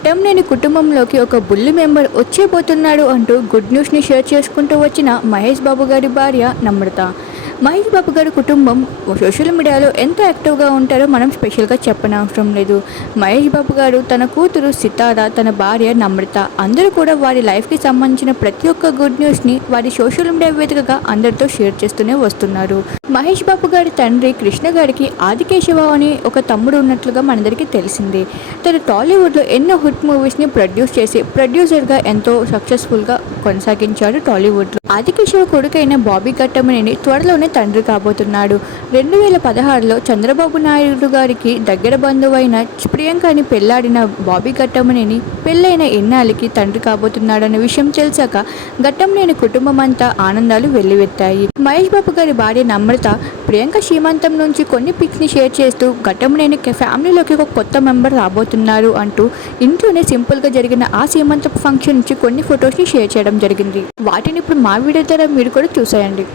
ఘట్టంనేని కుటుంబంలోకి ఒక బుల్లి మెంబర్ వచ్చేపోతున్నాడు అంటూ గుడ్ న్యూస్ని షేర్ చేసుకుంటూ వచ్చిన మహేష్ బాబు గారి భార్య నమ్రత. మహేష్ బాబు గారి కుటుంబం సోషల్ మీడియాలో ఎంత యాక్టివ్గా ఉంటారో మనం స్పెషల్గా చెప్పనవసరం లేదు. మహేష్ బాబు గారు తన కూతురు సితార తన భార్య నమ్రత అందరూ కూడా వారి లైఫ్కి సంబంధించిన ప్రతి ఒక్క గుడ్ న్యూస్ని వారి సోషల్ మీడియా వేదికగా అందరితో షేర్ చేస్తూనే వస్తున్నారు. మహేష్ బాబు గారి తండ్రి కృష్ణ గారికి ఆదికేశవ అని ఒక తమ్ముడు ఉన్నట్లుగా మనందరికీ తెలిసింది. తను టాలీవుడ్లో ఎన్నో హిట్ మూవీస్ని ప్రొడ్యూస్ చేసి ప్రొడ్యూసర్గా ఎంతో సక్సెస్ఫుల్గా కొనసాగించాడు టాలీవుడ్లో ఆదికేశవ కొడుకైన బాబీ కట్టమనేని త్వరలోనే తండ్రి కాబోతున్నాడు. రెండు వేల పదహారులో చంద్రబాబు నాయుడు గారికి దగ్గర బంధువైన ప్రియాంకని పెళ్ళాడిన బాబీ ఘట్టమనేని పెళ్ళైన ఎన్నాళ్ళకి తండ్రి కాబోతున్నాడన్న విషయం తెలిసాక ఘట్టంనేని కుటుంబం అంతా ఆనందాలు వెల్లువెత్తాయి. మహేష్ బాబు గారి భార్య నమ్రత ప్రియాంక శ్రీమంతం నుంచి కొన్ని పిక్స్ని షేర్ చేస్తూ ఘట్టంనేని ఫ్యామిలీలోకి ఒక కొత్త మెంబర్ రాబోతున్నారు అంటూ ఇంట్లోనే సింపుల్గా జరిగిన ఆ సీమంతపు ఫంక్షన్ నుంచి కొన్ని ఫొటోస్ని షేర్ చేయడం జరిగింది. వాటిని ఇప్పుడు మా వీడియో ద్వారా మీరు కూడా చూసేయండి.